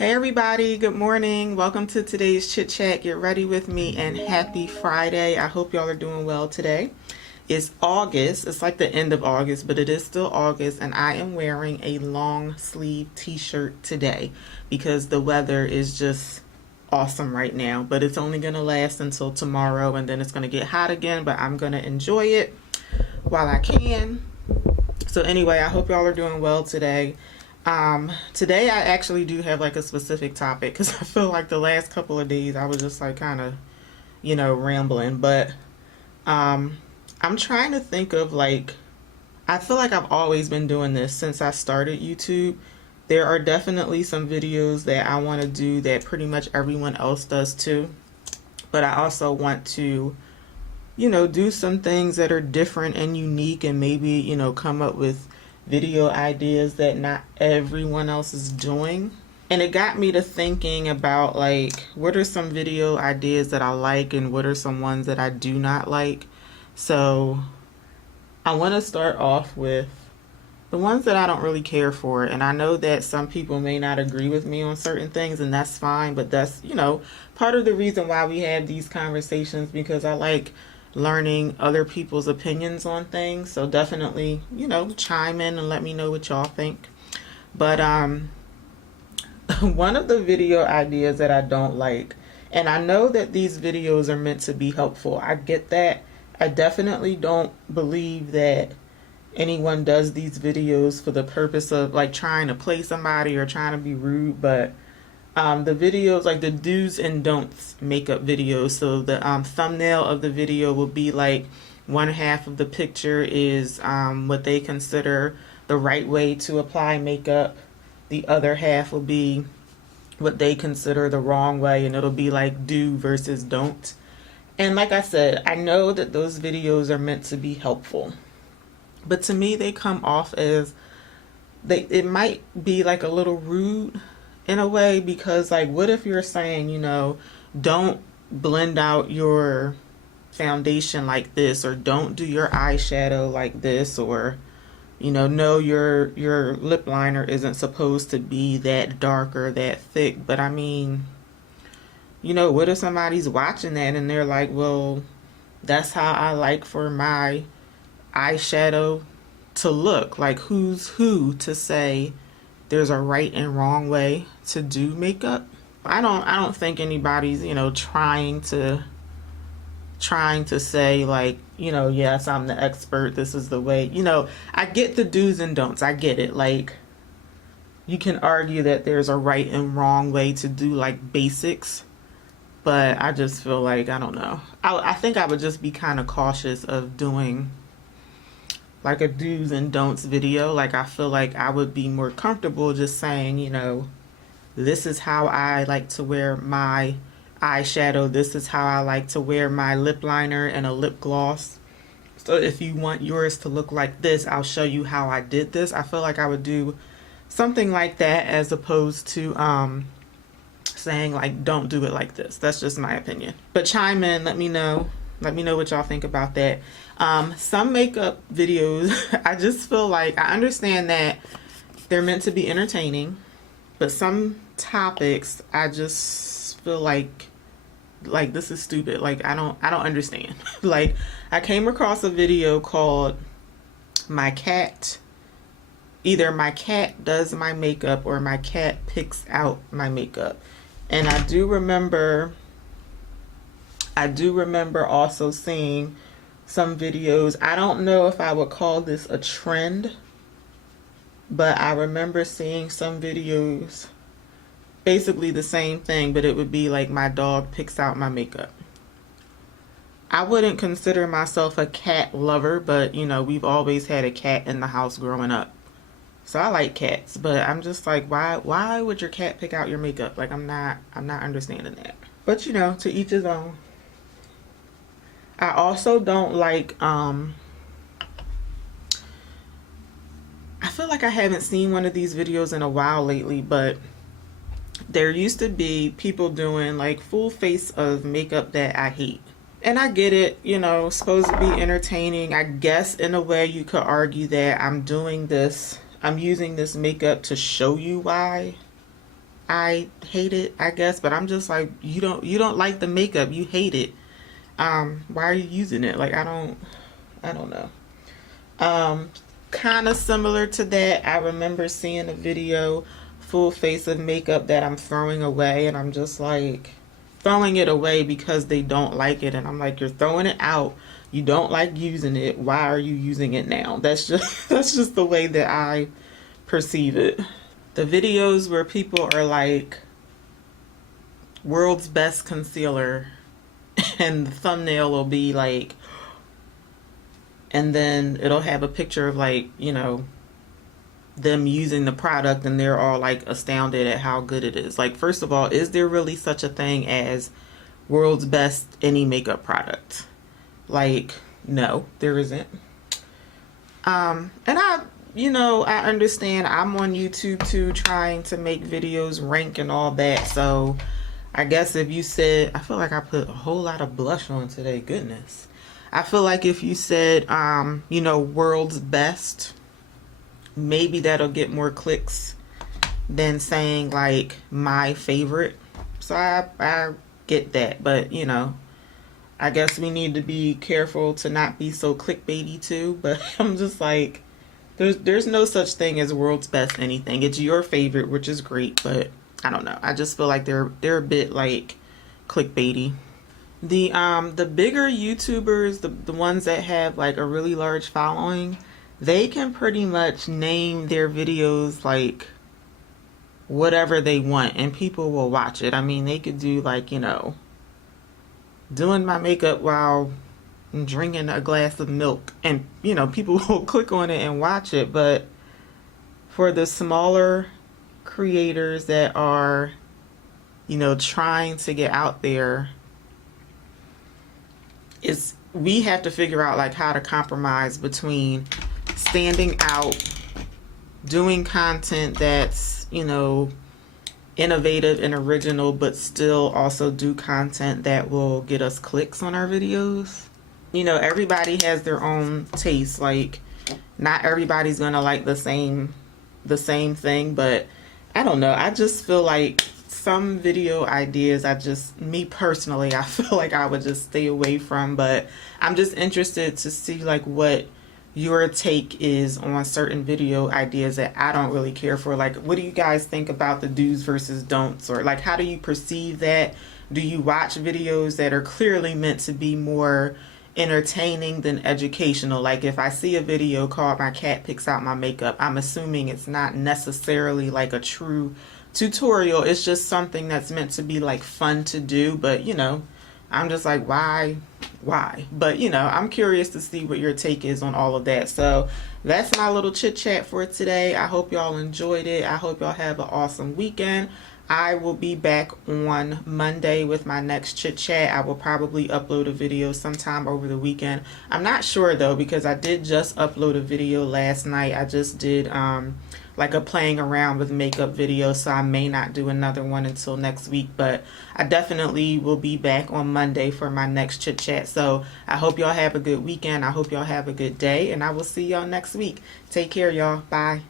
Hey everybody, good morning. Welcome to today's Chit Chat. Get ready with me and happy Friday. I hope y'all are doing well today. It's August. It's like the end of August, but it is still August, and I am wearing a long sleeve t-shirt today because the weather is just awesome right now, but it's only going to last until tomorrow, and then it's going to get hot again, but I'm going to enjoy it while I can. So anyway, I hope y'all are doing well today. Today I actually do have like a specific topic because I feel like the last couple of days I was just like kind of, rambling, but I'm trying to think of like, I feel like I've always been doing this since I started YouTube. There are definitely some videos that I want to do that pretty much everyone else does too, but I also want to, do some things that are different and unique and maybe, come up with video ideas that not everyone else is doing. And it got me to thinking about like, what are some video ideas that I like and what are some ones that I do not like. So I want to start off with the ones that I don't really care for. And I know that some people may not agree with me on certain things, and that's fine, but that's, part of the reason why we have these conversations, because I like learning other people's opinions on things. So definitely, chime in and let me know what y'all think. But one of the video ideas that I don't like, and I know that these videos are meant to be helpful, I get that. I definitely don't believe that anyone does these videos for the purpose of like trying to play somebody or trying to be rude, but the videos, like the do's and don'ts makeup videos. So the thumbnail of the video will be like one half of the picture is what they consider the right way to apply makeup. The other half will be what they consider the wrong way, and it'll be like do versus don't. And like I said, I know that those videos are meant to be helpful, but to me they come off as it might be like a little rude in a way, because like, what if you're saying, don't blend out your foundation like this, or don't do your eyeshadow like this, or no, your lip liner isn't supposed to be that dark or that thick. But I mean, what if somebody's watching that and they're like, well, that's how I like for my eyeshadow to look. Like, who's who to say there's a right and wrong way to do makeup? I don't think anybody's, trying to say like, yes, I'm the expert, this is the way. I get the do's and don'ts. I get it. Like, you can argue that there's a right and wrong way to do like basics, but I just feel like, I don't know. I think I would just be kind of cautious of doing like a do's and don'ts video. Like, I feel like I would be more comfortable just saying, this is how I like to wear my eyeshadow. This is how I like to wear my lip liner and a lip gloss. So if you want yours to look like this, I'll show you how I did this. I feel like I would do something like that, as opposed to saying like, don't do it like this. That's just my opinion. But chime in, let me know what y'all think about that. Some makeup videos, I just feel like, I understand that they're meant to be entertaining, but some topics I just feel like this is stupid. Like, I don't understand. Like, I came across a video called either my cat does my makeup or my cat picks out my makeup. And I do remember also seeing some videos. I don't know if I would call this a trend, but I remember seeing some videos basically the same thing, but it would be like, my dog picks out my makeup. I wouldn't consider myself a cat lover, but we've always had a cat in the house growing up, so I like cats. But I'm just like, why would your cat pick out your makeup? Like, I'm not understanding that. But to each his own. I also don't like, I feel like I haven't seen one of these videos in a while lately, but there used to be people doing like full face of makeup that I hate. And I get it, it's supposed to be entertaining. I guess in a way you could argue that I'm using this makeup to show you why I hate it, I guess, but I'm just like, you don't like the makeup, you hate it. Why are you using it? Like, I don't know. Kind of similar to that, I remember seeing a video, full face of makeup that I'm throwing away, and I'm just like throwing it away because they don't like it, and I'm like, you're throwing it out, you don't like using it, why are you using it now? That's just that's just the way that I perceive it. The videos where people are like, world's best concealer, and the thumbnail will be like, and then it'll have a picture of like, you know, them using the product, and they're all like astounded at how good it is. Like, first of all, is there really such a thing as world's best any makeup product? Like, no, there isn't. And I understand I'm on YouTube too, trying to make videos rank and all that. So I guess if you said, I feel like I put a whole lot of blush on today, goodness. I feel like if you said, world's best, maybe that'll get more clicks than saying like my favorite. So I get that, but I guess we need to be careful to not be so clickbaity too. But I'm just like, there's no such thing as world's best anything. It's your favorite, which is great, but I don't know. I just feel like they're a bit like clickbaity. The bigger YouTubers, the ones that have like a really large following, they can pretty much name their videos like whatever they want and people will watch it. I mean, they could do like, doing my makeup while drinking a glass of milk, and people will click on it and watch it. But for the smaller creators that are trying to get out there, we have to figure out like how to compromise between standing out, doing content that's innovative and original, but still also do content that will get us clicks on our videos. Everybody has their own taste. Like, not everybody's gonna like the same thing, but I don't know. I just feel like some video ideas, me personally, I feel like I would just stay away from. But I'm just interested to see like what your take is on certain video ideas that I don't really care for. Like, what do you guys think about the do's versus don'ts? Or like, how do you perceive that? Do you watch videos that are clearly meant to be more entertaining than educational? Like, if I see a video called "My Cat Picks Out My Makeup," I'm assuming it's not necessarily like a true tutorial. It's just something that's meant to be like fun to do. But I'm just like, why? But I'm curious to see what your take is on all of that. So that's my little chit chat for today. I hope y'all enjoyed it. I hope y'all have an awesome weekend. I will be back on Monday with my next chit chat. I will probably upload a video sometime over the weekend. I'm not sure though, because I did just upload a video last night. I just did like a playing around with makeup video, so I may not do another one until next week, but I definitely will be back on Monday for my next chit chat. So I hope y'all have a good weekend. I hope y'all have a good day, and I will see y'all next week. Take care, y'all. Bye.